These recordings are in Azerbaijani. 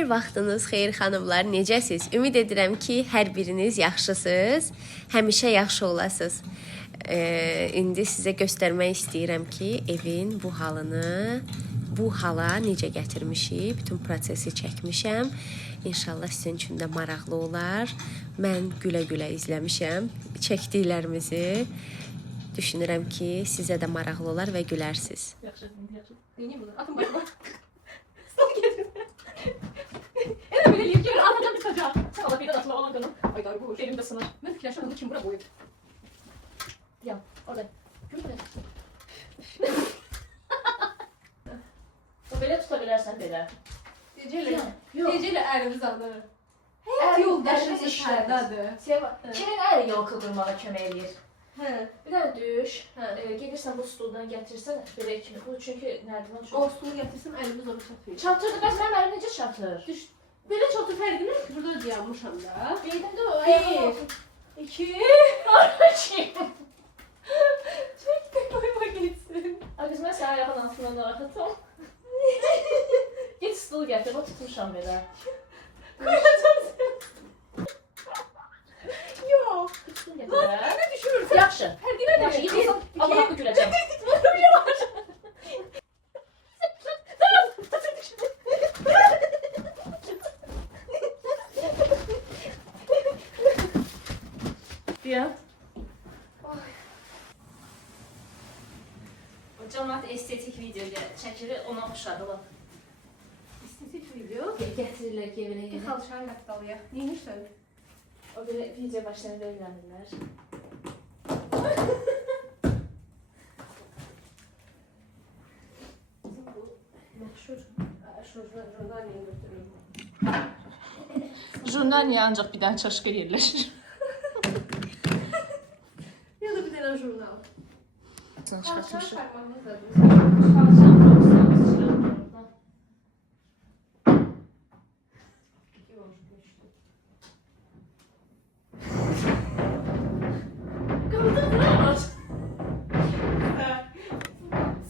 Hər vaxtınız xeyir xanımlar, necəsiz? Ümid edirəm ki, hər biriniz yaxşısınız, həmişə yaxşı olasınız. İndi sizə göstərmək istəyirəm ki, evin bu halını, bu hala necə gətirmişik, bütün prosesi çəkmişəm. İnşallah sizin üçün də maraqlı olar. Mən gülə-gülə izləmişəm çəkdiklərimizi. Düşünürəm ki, sizə də maraqlı olar və gülərsiniz. Yaxşı, yaxşı. Neyini bunu? Atın başıma. Stop getirme. En böyle yiyip geri atacağım çıkacağım. Sen Allah birden atma olan kanım. Ay dar bu elimde sınır. Ben fikirleşen onu kim bura koyup? Ya orada. Görme. O böyle tutabilirsen böyle. Necələ ərimiz alır? Həyat yoldaşımız işlərdədir. Kimin əri yol qıldırmağa kömək eləyir? Hə. Bir dənə düş, gedirsən bu stuldan gətirirsən, belə kimi. Bu çünki nərdivan çox. O stulu gətirsəm əlimiz ona çatmır. Çatırdı, bəs mənim əlim necə çatır? Düş. Belə çatı fərqi nə? Burada dayanmışam da. Qeydin də o. 1, 2. Aracıyım. Çək də qoyma getsin. Ay qız, mən səni ayağın altından narahatam. Git stulu gətir, o tutmuşam belə. Qoyacam səni. Yox. Stul Lan gətir. nə düşürürsən? Yaxşı. Fərqi nədir? Yaxşı, yıxılsın. Allah haqqı güləcəm. Yavaş. Deyəm. O cəmaət estetik video çəkilir, ona oxşadı. İstədik video. Gətirirlər ki, belə yeri. Xalçanı qatdalayaq. Neymişsən? O belə video başlarında öyrənirlər. Bu məşhur jurnalini götürürüm. Jurnal niyə ancaq bir dənə çaşqı yerləşir? Ya da bir dənə jurnal. Sən Xalçanı çıxartmışıq. parmağımız da.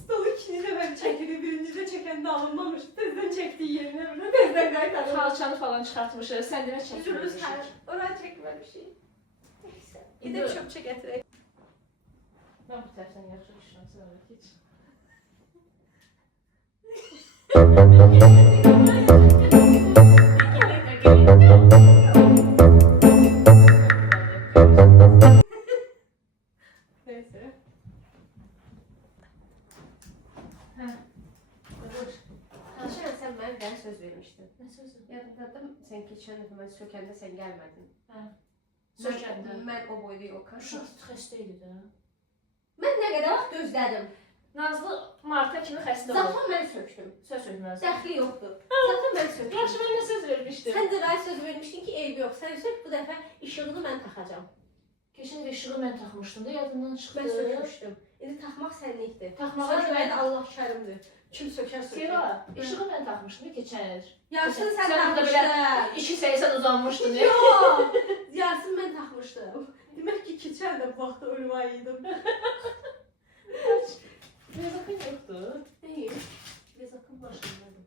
Stol ikini də mən çəkildi. Birinci də çəkəndə alınmamış. Tezdən çəkdiyi yerinə belə tezdən qaytarılır. Xalçanı falan çıxartmışıq. Sən demə Üzürüz çəkmişik. hər. Ora çəkməmişik. Neysə. Bir də çöp gətirək. Mən bu tərəfdən yaxşı düşürəm, sən ora keç. Neysə. Xanşən, sən mənə bir dənə söz vermişdin. Nə sözü? Yadımdadır, sən keçən dəfə mən sökəndə sən gəlmədin. Hə. Sökəndə. Mən o boyda yox. Uşaq xəstə idi də. Mən nə qədər vaxt gözlədim. Nazlı Marta kimi xəstə oldu. Zaten mən söktüm. Söz sözməz. Dəxli yoxdur. Zaten mən söktüm. Yaxşı, mən nə söz vermişdim? Sən də mənə söz vermişdin ki, eybi yox. Sən sök, bu dəfə işığını mən taxacam. Keçən də işığı mən taxmışdım da, yadından çıxdı. Mən sökmüşdüm. İndi taxmaq sənlikdir. Taxmağa Sökməyi də Allah kərimdir. Kim sökər sökər. Seva, işığı mən taxmışdım da keçən il. Yarısını sən burada belə taxmışdın. 280 uzanmışdın. Yox. Yarısını mən taxmışdım. Demək ki, keçən də bu vaxtda ölümə idim. Bezakın yoxdur. Deyil. Bezakın başındadır.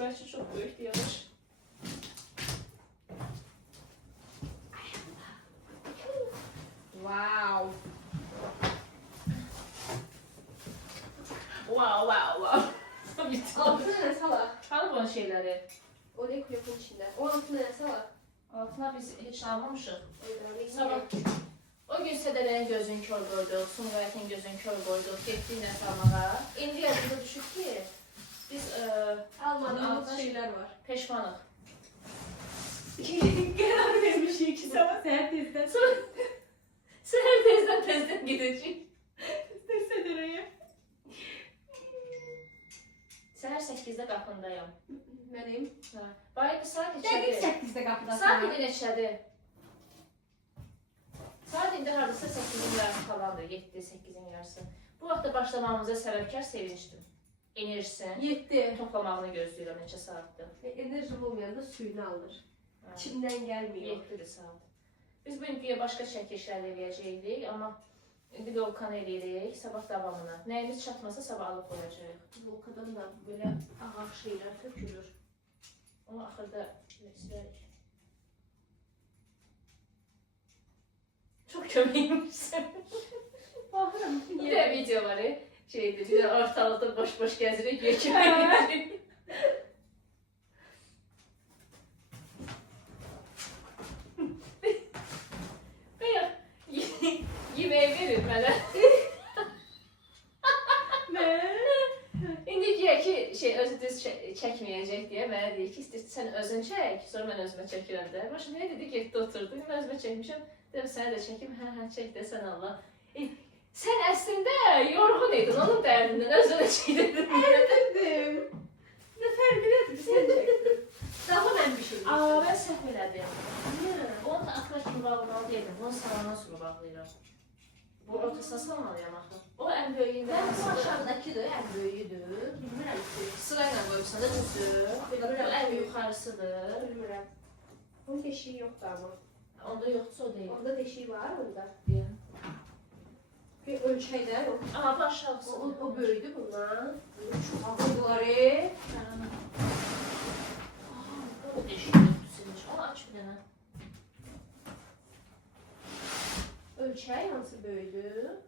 Bəlkə çox böyükdür, yavaş. Wow. Wow. Bitti. Altına nə salaq? Hanı bunun şeyləri? Oraya kuyapın içində. O altına nə salaq? Altına biz heç almamışıq. Sabah o gün Sədələrin gözünü kör qoyduq, Sumqayıtın gözünü kör qoyduq, getdik nəsə almağa. İndi yadımda düşüb ki, biz Almadığımız şeylər var. peşmanıq. Qərar vermişik ki, sabah səhər tezdən. Səhər tezdən gedəcək. İstərsə dərəyə. Səhər 8-də qapındayım. Mənim. Bayaqı saat Dəqiq neçədir? 8-də qapıda. Saat indi neçədir? Saat indi hardasa 8-in yarısı falandır, 7-8-in yarısı. Bu vaxtda başlamamıza səbəbkar sevincdir. Enerjisini 7. toplamağını gözləyirəm neçə saatdır. Enerjim olmayanda suyunu alır. İçimdən gəlmir. 7 saat. Biz bu gün başqa çəkilişlər eləyəcəkdik, amma indi Volkan eləyirik, sabah davamına. Nəyimiz çatmasa sabah alıb qoyacağıq. Volkadan da belə ağır şeylər tökülür. Ama axırda silərək. Çox köməkmişsin. Baxıram. Bir də video var, şeydir, bir də ortalıqda boş-boş gəzirik, yekəmək. Yemeği verir mənə. Nə? İndi deyək ki, özü düz çəkməyəcək deyə mənə deyir ki, istəyirsən sən özün çək, sonra mən özümə çəkirəm də. Başım nə dedi, getdi oturdu, mən özümə çəkmişəm. Dedim, sənə də çəkim, hə, çək desən Allah. Sən əslində yorğun idin, onun dərdindən özünə çəkdin. Əzildim. Nə fərqi nədir? Sən çəkdin. Daha mən bişirmişim. Mən səhv elədim. Onu da axıra kimi bağlamalı deyildim, bunu salana sonra bağlayıram. Bu ortasına salmalıyam axı. O ən böyüyündə. Mən bu aşağıdakıdır, ən böyüyüdür. Bilmirəm ki. Sırayla qoyubsan da düzdür. Bu ən yuxarısıdır. Bilmirəm. Bunun deşiyi yoxdur amma. Onda yoxdursa o deyil. Orada deşiyi var, orada. Deyil. Bir ölçəklər o. Aha, bu aşağısı. O böyüdü bundan. Çok ağırları. Bu deşik yoxdur. Onu aç bir dənə. Ölçək hansı böyüdü?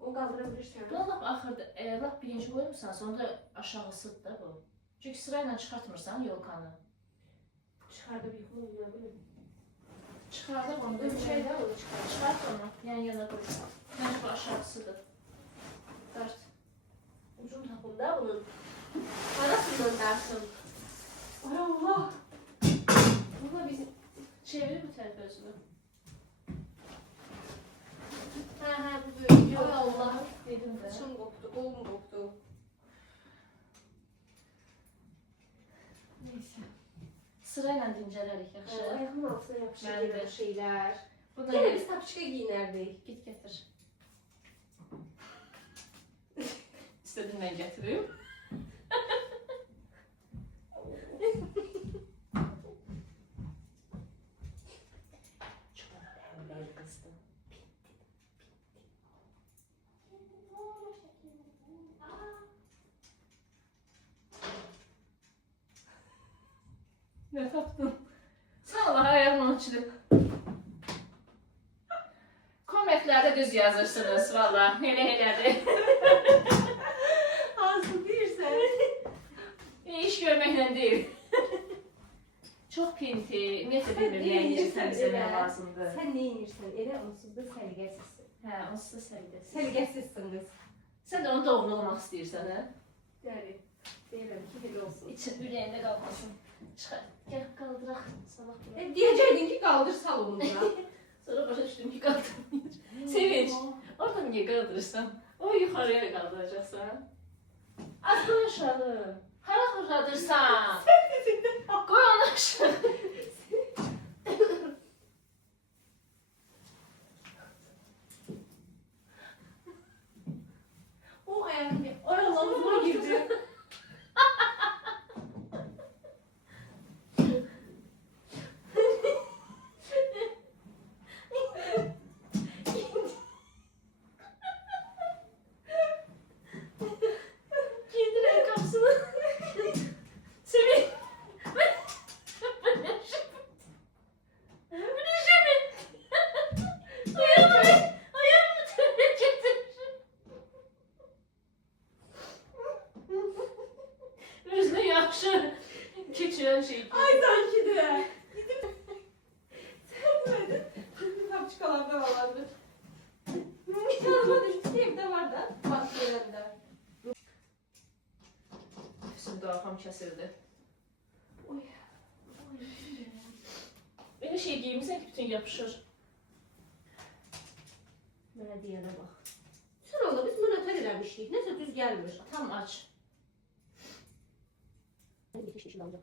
O qaldırabilirsən. Bunu lap axırda, lap birinci qoymuşsan, sonra da aşağısıdır da bu. Çünki sırayla çıxartmırsan yolkanı. Çıxardıb yıxılmıyor, bilmem. Çıxardaq onu. Ölçək də onu çıxar. Çıxart onu. Yəni yana qoy. Məncə bu aşağısıdır. Dart. Uzun tapın da bunun. Arasından darsın. Ay Allah. Buna bizim çevirir bu tərəfə özünü. Hə, bu böyüdü. Ay Allah. Dedim də. Saçım qopdu, qolum qopdu. Neyse. Sırayla dincələrik, yaxşı? Ayağımın altına yapışır Mən də. bir şeylər. Bunu Yenə biz tapışqa giyinərdik. git gətir. İstədin mən gətirim. Ne tapdın? Sən Allah ayağımın içində. Kommentlərdə düz yazırsınız valla. Elə-elədir. Hansı deyirsən? İş görməklə deyil. Çox pinti, ümumiyyətlə bilmir, nəyə təmizləmək lazımdır. Sən nə edirsən? Elə onsuz da səliqəsizsin. Hə, onsuz da səliqəsiz. Səliqəsizsin qız. Sən də onu doğrulamaq istəyirsən, hə? Yəni, deyirəm ki, belə olsun. İçin ürəyində qalmasın. Çıxar, gəl qaldıraq, sabah duraq. Deyəcəkdin ki, qaldır salonunda. Sonra başa düşdüm ki, qaldırmayır. Sevinç, orada niyə qaldırırsan? O yuxarıya qaldıracaqsan. Az qoy aşağı. Hara fırladırsan? Qoy onu aşağı. O ayağını, ay Allah'ım buna girdi. Girdir ayakkabısını. Sevinç. Ayağımı tövbe getir. Özünü yaxşı keçirən şey. Ay sanki de. Sen demedin. Bizim kapçıkalardan alandı. Yanıma düştü evde var da. Bak yerinde. Nefsim qalxam kəsildi. Oy. Belə şey giymirsən ki, bütün yapışır. Mənə deyənə bax. Sən ola biz monitör eləmişdik. Nəsə düz gəlmir. Tam aç. Necə düz öyle?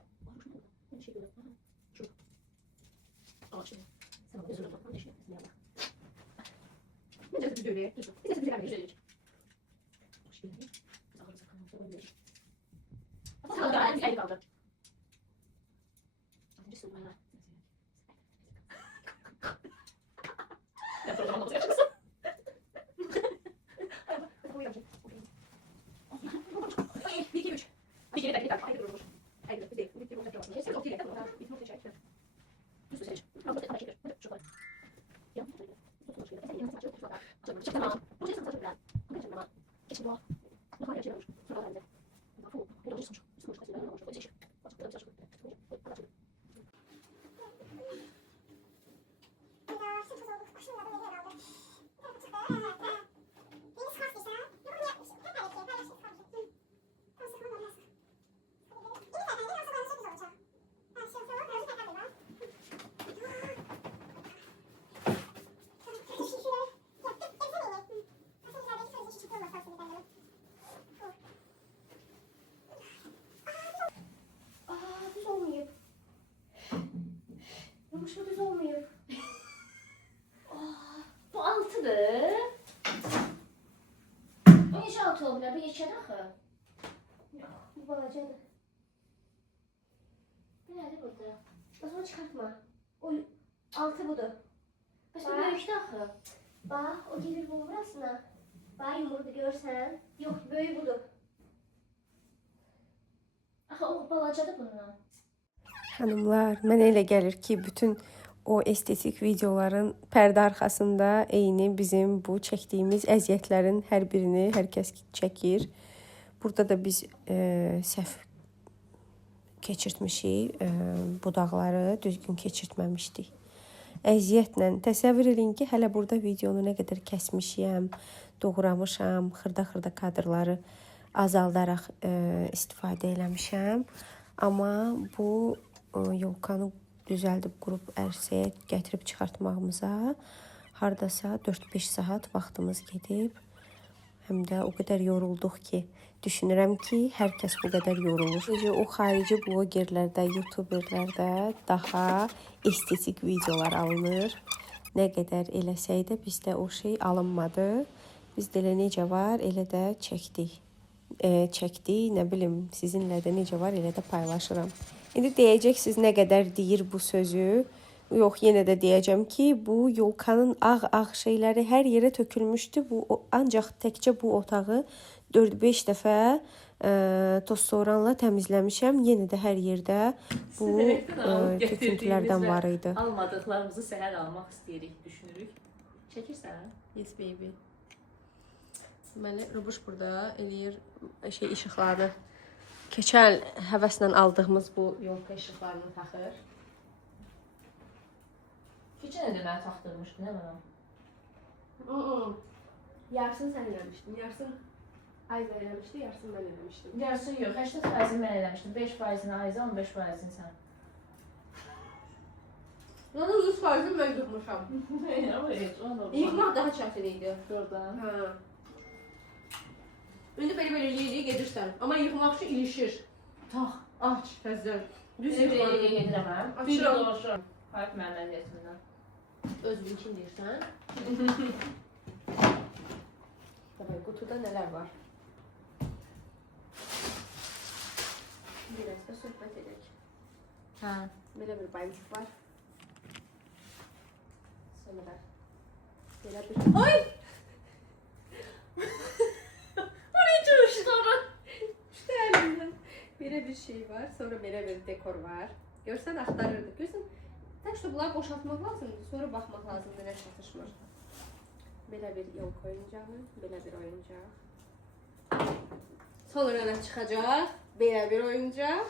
Necə düz gəlmir? Bir, iki, üç. Bir kere de, bir daha. Haydi durmuş. Haydi, bir, iki, üç. Düz olmayıb. Yumuşa düz olmayıb. Bu 6'dır. O necə 6 ola bilər? Bu yekədir axı. Yox, bu balacadır. Nədir burada? O zaman çıxartma. O 6 budur. Bəs bu böyükdür axı. Bax, o gelir bunun burasına. Bax, yumurdu görsən. Yox, böyük budur. Axı o balacadır bundan. Hanımlar, mənə elə gəlir ki, bütün o estetik videoların pərdə arxasında eyni bizim bu çəkdiyimiz əziyyətlərin hər birini hər kəs çəkir. Burada da biz səhv keçirtmişik, budaqları düzgün keçirtməmişdik. Əziyyətlə təsəvvür edin ki, hələ burada videonu nə qədər kəsmişəm, doğramışam, xırda-xırda kadrları azaldaraq istifadə eləmişəm. Amma bu yolkanı düzəldib qurub ərsəyə gətirib çıxartmağımıza hardasa 4-5 saat vaxtımız gedib. Həm də o qədər yorulduq ki, düşünürəm ki, hər kəs bu qədər yorulur. O xarici blogerlərdə, youtuberlərdə daha estetik videolar alınır. Nə qədər eləsək də bizdə o şey alınmadı. Bizdə elə necə var, elə də çəkdik. Nə bilim, sizinlə də necə var, elə də paylaşıram. İndi deyəcəksiniz nə qədər deyir bu sözü. Yox, yenə də deyəcəm ki, bu yolkanın ağ şeyləri hər yerə tökülmüşdü. Bu ancaq təkcə bu otağı 4-5 dəfə toz soğanla təmizləmişəm. Yenə də hər yerdə bu töküntülərdən var idi. Almadıqlarımızı səhər almaq istəyirik, düşünürük. Çəkirsən? Yes baby. Deməli, Rubuş burada eləyir işıqlarını. Keçən həvəslə aldığımız bu yolka işıqlarını taxır. Keçən də mənə taxdırmışdın, nə mənə? Yarısını sən eləmişdin, yarısını Ayza eləmişdi, yarısını mən eləmişdim. Yarısı yox, 80%-ni mən eləmişdim. 5%-ni Ayza, 15%-ni sən. Onun 100%-ni mən yıxmışam. Yıxmaq daha çətin idi. Oradan. Hə. İndi belə eləyirik, gedirsən. Amma yıxmaq üçün ilişir. Tax. Aç, təzdən. Düz Evliyə yıxmaq. gedirəm mən. Bir dolaşıram. Hayf mənim əziyyətimdən. Öz bilkin deyirsən. Davay, qutuda nələr var? Biraz da söhbət edək. Hə. Belə bir bantik var. Sonra belə bir... Ay! Belə bir şey var, sonra belə bir dekor var. Görsən, axtarırdıq. Görsən, tək də bunları boşaltmaq lazımdır, sonra baxmaq lazımdır, nə çatışmır. Belə bir yolka oyuncağı, belə bir oyuncaq. Sonra nə çıxacaq? Belə bir oyuncaq.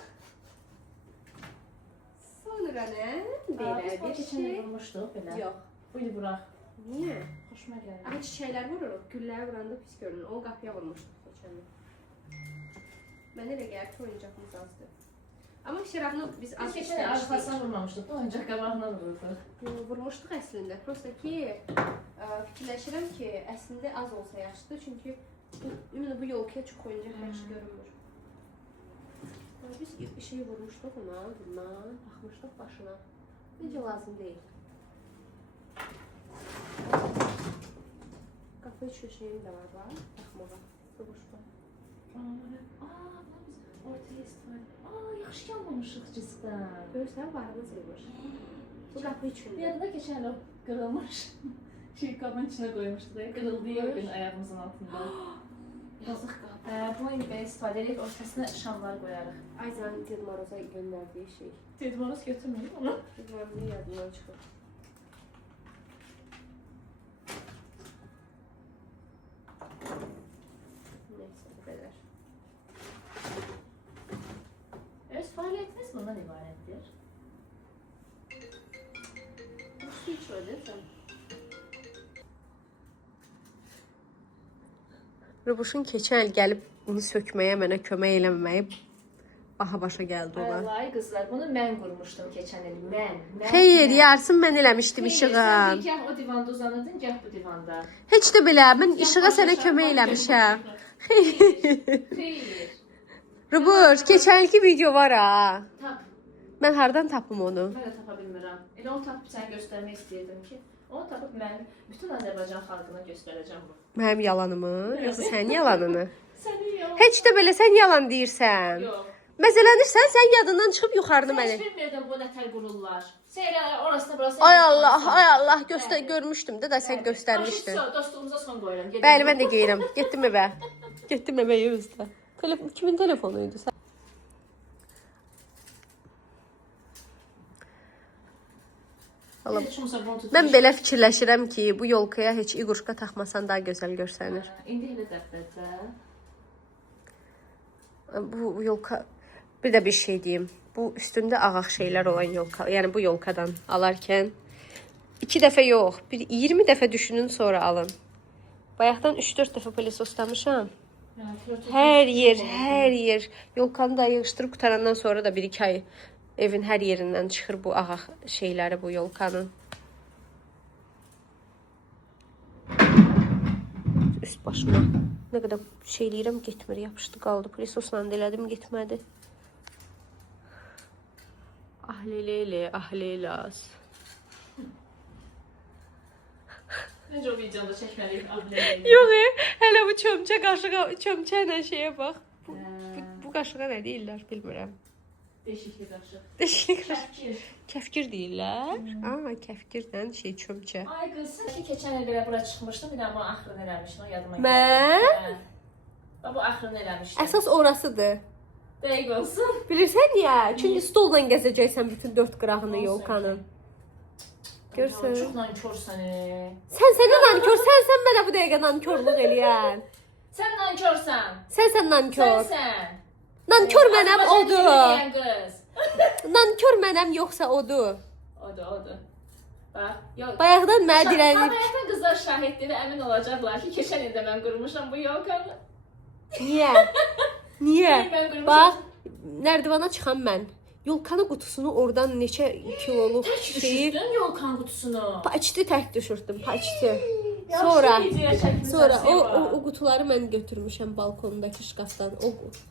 Sonra nə? Belə bir şey. Vurmuşduq belə. Yox. Buyur burax. Niyə? Xoşuma gəlir. Aha, çiçəklər vururuq, gülləri vuranda pis görünür. Onu qapıya vurmuşduq keçəndə. Mənə elə gəlir ki, oyuncaqımız azdır. Amma şirafını biz az Keçən işləmişdik. arxasına vurmamışdıq, oyuncaq qabağına vururduq. Vurmuşduq əslində. Prosta ki, fikirləşirəm ki, əslində az olsa yaxşıdır. Çünki ümumi bu yolkaya çox oyuncaq yaxşı görünmür. Biz bir şey vurmuşduq ona, bundan, baxmışdıq başına. Necə lazım deyil. Qapı üçü şeyim də var, baxmağa. Vurmuşduq. Ortaya istifadə. Yaxşı gəlməmişik cisdən. Görürsən, varını sayılır. Bu qapı üçündür. Yadına keçən o qırılmış. Qabın içinə qoymuşduq. Qırıldı ya gün ayağımızın altında. Yazıq qapı. Bu indi belə istifadə edib ortasına şamlar qoyarıq. Ayzanın Ded Moroza göndərdiyi şey. Ded Moroz götürməyib onu. Ded Morozun yadından çıxır. Neyse, bu qədər. ödəyirsən. Rubuşun keçən il gəlib bunu sökməyə mənə kömək eləməməyi baha başa gəldi ona. Vallahi qızlar, bunu mən qurmuşdum keçən il. Mən. Xeyr, yarısını mən eləmişdim Sən işığa. bir gah o divanda uzanırdın, gah bu divanda. Heç də belə, mən işığa sənə kömək eləmişəm. Xeyr. Rubuş, keçən ilki video var ha. Tap. Mən hardan tapım onu? Mən də tapa bilmirəm. Elə onu tapıb sənə göstərmək istəyirdim ki, onu tapıb mən bütün Azərbaycan xalqına göstərəcəm bu. Mənim yalanımı, yoxsa sənin yalanını? Sənin yalan. Heç də belə sən yalan deyirsən. Yox. Məsələnirsən, sən yadından çıxıb yuxarını Sən mənə. heç bilmirdin bu nətər qururlar. Sən elə orasına burasına... Ay Allah, görmüşdüm də sən göstərmişdin. Dostluğumuza son qoyuram. Bəli, mən də geyirəm. Getdim evə. Getdim evə yüzdə. Kimin telefonuydu sən? Allah. Mən belə fikirləşirəm ki, bu yolkaya heç iquşka taxmasan daha gözəl görsənir. İndi elə dəftərdə. Bu yolka bir də bir şey deyim. Bu üstündə ağac şeylər olan yolka, yəni bu yolkadan alarkən 2 dəfə yox, 20 dəfə düşünün sonra alın. Bayaqdan 3-4 dəfə pilisoslamışam. Hər yer. Yolkanı da yığışdırıb qutarandan sonra da 1-2 ay evin hər yerindən çıxır bu ağac şeyləri bu yolkanın. Üst başıma nə qədər şey deyirəm getmir, yapışdı qaldı. Pilisosla elədim getmədi. Ah leyli, ah leylas. Necə o videoda çəkməliyik abilərini? Yox, hələ bu çömçə ilə şeyə bax. Bu qaşığa nə deyirlər bilmirəm. Deşikli qaşıq. Deşikli qaşıq. Kəfkir. Kəfkir deyirlər. Kəfkirdən çömçə. Ay qız, sən ki keçən il belə bura çıxmışdın, bir də amma axırını eləmişdin, o yadıma Mən? Bu axırını eləmişdin. Əsas orasıdır. Dəqiq olsun. Bilirsən niyə? Çünki stolla gəzəcəksən bütün 4 qırağını yolkanın. Görsən. Çox nankorsan. Sən nankor, sən mənə bu dəqiqə nankorluq eləyən. Sən nankorsan. Sən nankor. Sənsən. Nankor mənəm odur. Qız. Nankor mənəm yoxsa odur. Odur. Bax, yox. Bayaqdan mənə dirənib. Bayaqdan qızlar şahiddir və əmin olacaqlar ki, keçən ildə mən qurmuşam bu yolkanı. Niyə? Niyə? Mən qurmuşam. Bax, Nərdivana çıxan mən. Yolkanı qutusunu oradan neçə kiloluq şeyi Düşürdün yolkan qutusunu. paçdı tək düşürdüm, paçdı. Sonra Sonra o qutuları mən götürmüşəm balkondakı şkafdan.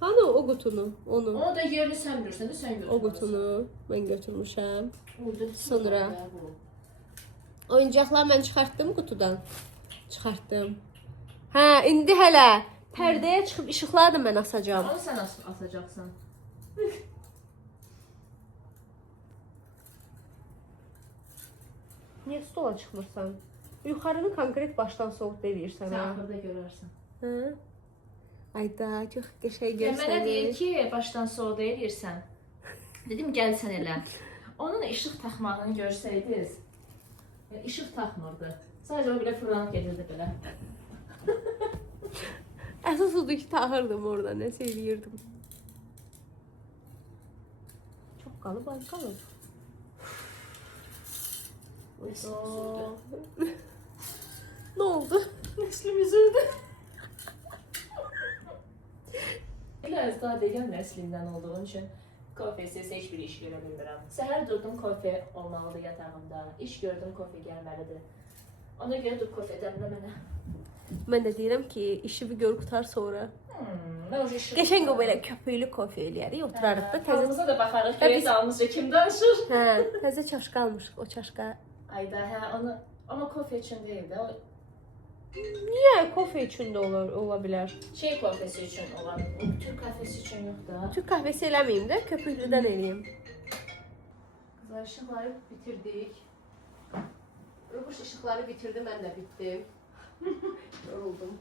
Hani o qutunu, onu. Onu da yerini sən bilirsən də sən götür. O qutunu mən götürmüşəm. Orada Sonra oyuncaqları mən çıxartdım qutudan. Çıxartdım. Hə, indi hələ pərdəyə çıxıb işıqları da mən asacağam. Onu sən asacaqsan. Niyə stola çıxmırsan? Yuxarını konkret başdan soğut eləyirsən Sən ha. axırda görərsən. Hə? Ayda, çox qəşəng Mənə deyir görsənir. ki, başdan soğuda eləyirsən. Dedim, gəl sən elə. Onun işıq taxmağını görsəydiniz. İşıq taxmırdı. Sadəcə o belə fırlanıb gedirdi belə. Əsas odur ki, taxırdım orada, nəsə eləyirdim. Çox qalıb, az qalıb. Nə oldu? Nəslim üzüldü. Elə az daha deyən nəslimdən olduğum üçün kofesiz heç bir iş görə bilmirəm. Səhər durdum, kofe olmalıdır yatağımda. İş gördüm, kofe gəlməlidir. Ona görə dur kofe dəmlə mənə. Mən də deyirəm ki, işi bir gör qutar sonra. Qəşəng o belə köpüklü kofe eləyərik, oturarıq da təzə. Halımıza da baxarıq, görək dalımızca kim danışır. Hə, təzə çaşqa almışıq, o çaşqa. Ayda, hə, onu amma kofe üçün deyil də, o Niyə? Kofe üçün də ola bilər. şey kofesi üçün olan, o Türk kafesi üçün yox da. Türk kahvesi eləməyim də, köpüklüdən eləyim. Qızlar, işıqları bitirdik. Rubuş işıqları bitirdi, mən də bitdim. Yoruldum.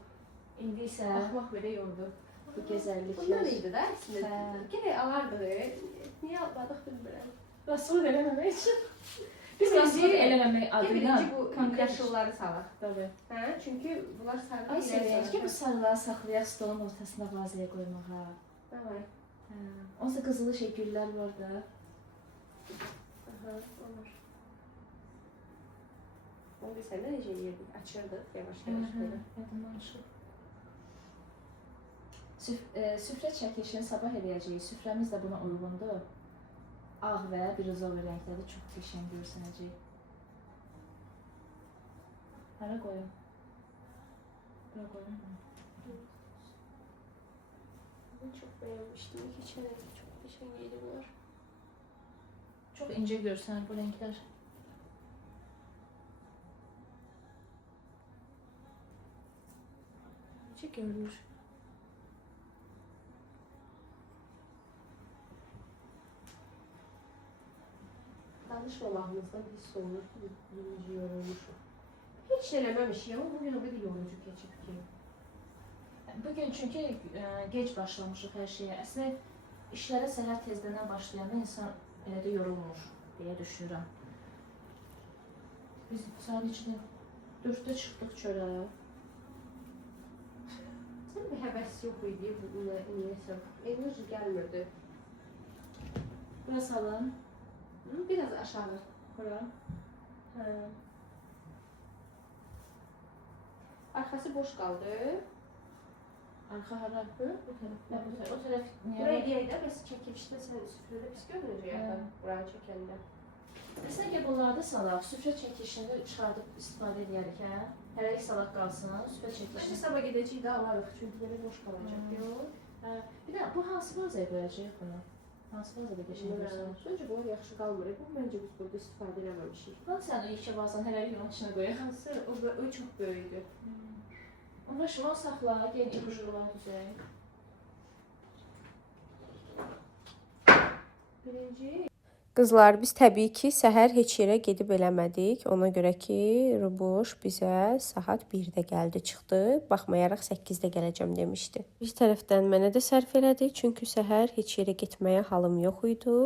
İndi isə Baxmaq belə yordu. bu gözəlliklər. Bundan idi də əslində. Hə. Gərək alardıq. Niyə almadıq bilmirəm. Rasol eləməmək üçün. Biz rasol eləməmək adıyla bu yaşılları salaq. Tabii. Hə? Çünki bunlar sarı. Ay Sevinç, ki bu sarıları saxlayaq stolun ortasına vaziyyə qoymağa. Davay. Hə. Onsa qızılı şey güllər var da. Aha, olur. Onu bilsən də necə yeyirdik? Açırdıq yavaş-yavaş belə. Yadımdan çıxıb. Süfrə çəkilişini sabah eləyəcəyik. Süfrəmiz də buna uyğundur. Ağ və biruzov rəngləri çox qəşəng görsənəcək. Hara qoyum? Bura qoyum. Ben çok beğenmiştim. Geçen evde çok geçen geliyorlar. Çox incə görsənir bu rənglər. Necə görünür? Danışmamağımızdan hiss olunur ki birinci yorulmuşum. Hiç eləməmişik ama bugün o qədər yorucu keçib ki. Bugün çünki gec başlamışıq hər şeyə. Əslində işlərə səhər tezdən başlayanda insan elə də yorulmur deyə düşünürəm. Biz saat 4-də çıxdıq çölə. Sən bir həvəs yox idi bununla niyəsə. Enerji gəlmirdi. Bura salın. Biraz aşağı. Bura. Arkası boş qaldı. Arxa hara? Bu tərəf. O tərəf niyə? Buraya deyək də, bəs çəkilişdə sən süfrədə pis görünəcək ya, buranı çəkəndə. Məsələn ki, bunlarda salaq, süfrə çəkilişində çıxardıb istifadə edərik, hə? Hələlik salaq qalsın, süfrə Məncə çəkilişində. sabah gedəcəyik də alarıq, çünki belə boş qalacaq. Yox. Bir də bu hansı bazaya qoyacaq bunu? Hansı bazada qəşəng görsənir? Məncə bu yaxşı qalmır. Bu məncə biz burada istifadə eləməmişik. Hansı sən o iki bazanı hələlik onun içinə qoyaq? Hansı? O çox böyükdür. Onda şunu saxla, gəlin ipuculuğa düzək. Birinci. Qızlar, biz təbii ki, səhər heç yerə gedib eləmədik. Ona görə ki, Rubuş bizə saat 1-də gəldi, çıxdı. Baxmayaraq 8-də gələcəm demişdi. Bir tərəfdən mənə də sərf elədi, çünki səhər heç yerə getməyə halım yox idi.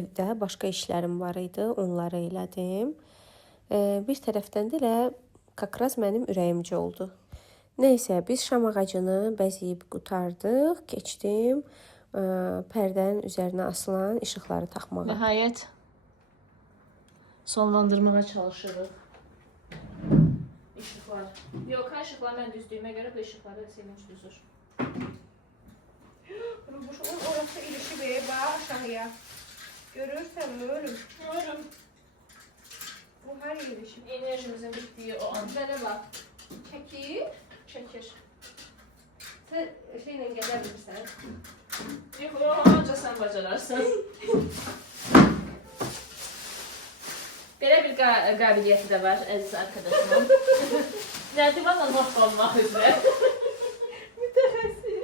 Evdə başqa işlərim var idi, onları elədim. Bir tərəfdən də elə kakraz mənim ürəyimcə oldu. Neysə, biz şam ağacını bəzəyib qutardıq, keçdim. Pərdənin üzərinə asılan işıqları taxmağa. Nəhayət sonlandırmağa çalışırıq. İşıqlar. Yox, işıqlar mən düzdüyümə görə bu işıqları sevinç düzür. Rubuş, orası ilişib bax aşağıya. Görürsən mi ölüm? Görürüm. Bu hər ilişib. Enerjimizin bitdiyi o an. Mənə bax. Çəkir. Çəkir. Sən şeylə gələ bilirsən. Yox, anca sən bacararsan. Belə bir qabiliyyəti də var, əziz arkadaşımın. Nərdivanla mahvolmaq üzrə. Mütəxəssis.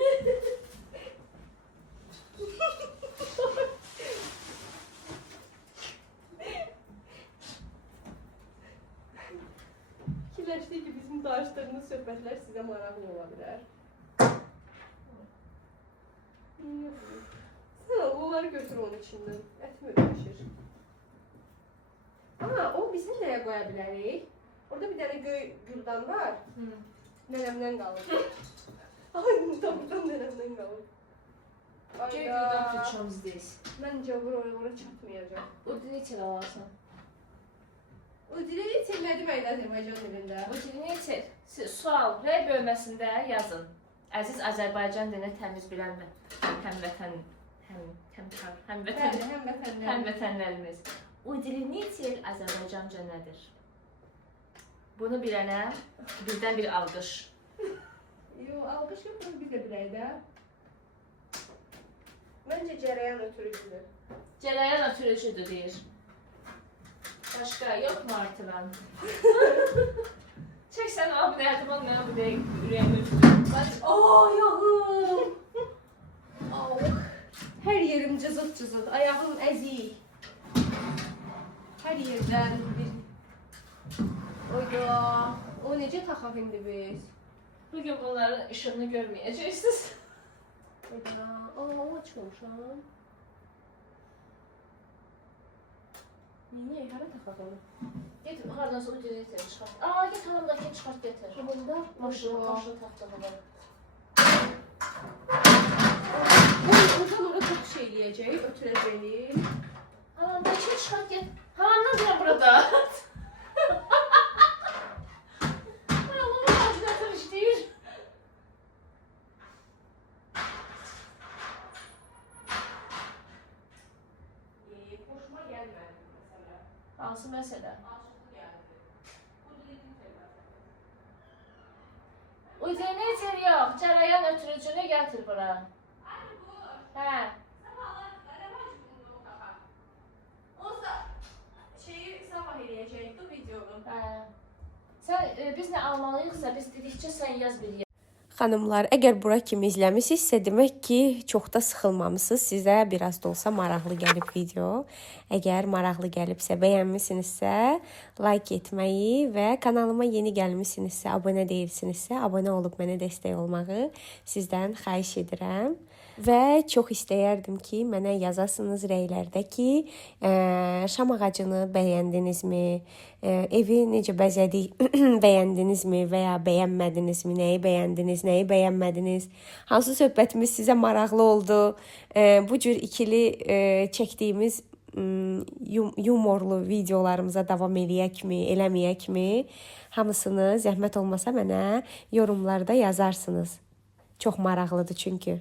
Fikirləşdik ki, bizim danışdığımız söhbətlər sizə maraqlı ola bilər. Sən onları götür onun içindən. Ətmi öpüşür. O bizim nəyə qoya bilərik? Orada bir dənə göy güldan var. Nənəmdən qalır. Ay, buradan nənəmdən qalır. Göy güldan pričom zdесь. Məncə ora çatmayacaq. Udilitel alarsan. Udilitel nə deməkdir Azərbaycan dilində? Udilitel. Sual, rəy bölməsində yazın. Əziz Azərbaycan dilini təmiz bilən həmvətənlərimiz. Udilitel Azərbaycanca nədir? Bunu bilənə bizdən bir alqış. Yox, alqış yox, biz də bilək də. Məncə cərəyan ötürücüdür. Cərəyan ötürücüdür deyir. Başqa yoxmu artıran? Çəksən, bu nərdivan mənə bu deyək ürəyimi üstür. Ayağım! Hər yerim cızıt-cızıt, ayağım əzik. Hər yerdən bir... Oyda, o necə taxaq indi biz? Bugün bunların işığını görməyəcəksiniz. Oyda, o açmamışam. Niyə, hara taxaq onu? Get, hardan sonra udilitel çıxart. Get hanımdakini çıxart getir. Hamında? Maşını taxtağı var. Buradan oraya çok şey eləyəcək, ötürəcəyik. Hamamdakini çıxart get. Hamamdan deyəm burada. Hansı məsələ? Udenecer yox, cərəyan ötürücünü gətir bura. Hə. Şeyi sabah eləyəcəkdik bu videonu. Hə. Sən biz nə almalıyıqsa, biz dedikcə sən yaz bir yer. Xanımlar, əgər bura kimi izləmisinizsə, demək ki, çox da sıxılmamısınız. Sizə biraz da olsa maraqlı gəlib video. Əgər maraqlı gəlibsə, bəyənmisinizsə, like etməyi və kanalıma yeni gəlmisinizsə, abunə deyilsinizsə, abunə olub mənə dəstək olmağı sizdən xahiş edirəm. Və çox istəyərdim ki, mənə yazasınız rəylərdə ki, şam ağacını bəyəndinizmi, evi necə bəzədik, bəyəndinizmi və ya bəyənmədinizmi, nəyi bəyəndiniz, nəyi bəyənmədiniz, hansı söhbətimiz sizə maraqlı oldu, bu cür ikili çəkdiyimiz yumorlu videolarımıza davam eləyəkmi, eləməyəkmi, hamısını zəhmət olmasa mənə yorumlarda yazarsınız. Çox maraqlıdır çünki.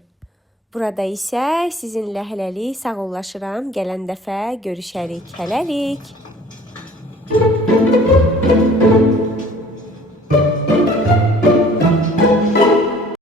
Burada isə sizinlə hələlik sağollaşıram. Gələn dəfə görüşərik. Hələlik.